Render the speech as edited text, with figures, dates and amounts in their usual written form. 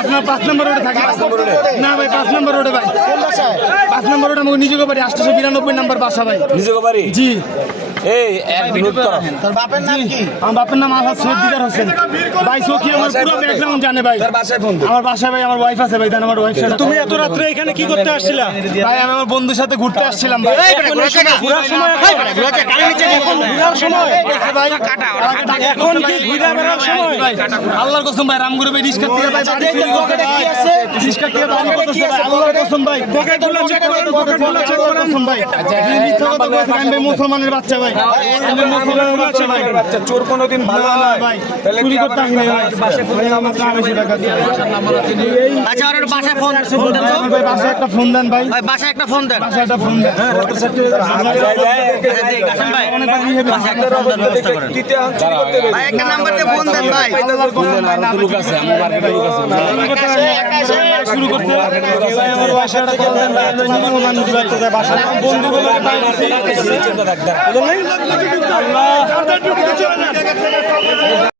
আপনার 5 নম্বর রোডে থাকে। না ভাই 5 নম্বর রোডে ভাই। 5 নম্বর রোডে আমার নিজেকে বাড়ি 892 নম্বর বাসা ভাই। নিজেকে বাড়ি? জি। এই এক মিনিট করো। তোর বাপের নাম কি? আমার বাপের নাম আলহাজ সৈয়দ দিদার হোসেন ভাই। সখী আমার পুরো ব্যাকগ্রাউন্ড জানে ভাই। তোর বাসায় ফোন দে। আমার বাসায় ভাই আমার ওয়াইফ আছে ভাই। দেন আমার ওয়াইফ সাথে। তুমি এত রাত্রে এখানে কি করতে আসছিলা? ভাই আমি আমার বন্ধুর সাথে ঘুরতে আসছিলাম ভাই। ঘোরার সময় ভাই এখন কি ঘুরে বেড়ার সময়? ভাই আল্লাহর কসম ভাই রামগুরু ভাই রিস্কা থেকে ভাই বাড়ি থেকে পকেটে কি আছে? রিস্কা থেকে বাড়ি করতেছে ভাই। আল্লাহর কসম ভাই পকেটগুলো চেক করেন, পকেটগুলো চেক করেন। কসম ভাই এই মিথ্যা কথা বলতে আমি ভাই মুসলমানের বাচ্চা ভাই। আমি মুসলমানের বাচ্চা ভাই। বাচ্চা চোর কোনোদিন ভালো না হয় ভাই চুরি করতে আসি নাই ভাই। ভাই আমার 400 টাকা দিয়ে। আচ্ছা ওর বাসায় ফোন দেন তো। ভাই বাসায় একটা ফোন দেন ভাই। ভাই বাসায় একটা ফোন দেন। বাসায় একটা ফোন দেন। আচ্ছা দেখ হাসান ভাই বাসায় একটা ফোন দেন ব্যবস্থা করেন। ভাই একটা নাম্বার দিয়ে ফোন দেন ভাই। লোক আছে আমার মার্কেটে লোক আছে। শুরু করতে ভাই আমার বাসায় একটা কল দেন ভাই। আমি নির্মল মানুষ ভাই। বাসায় বন্ধুগুলো পাইছি। চিন্তা রাখ। আল্লাহ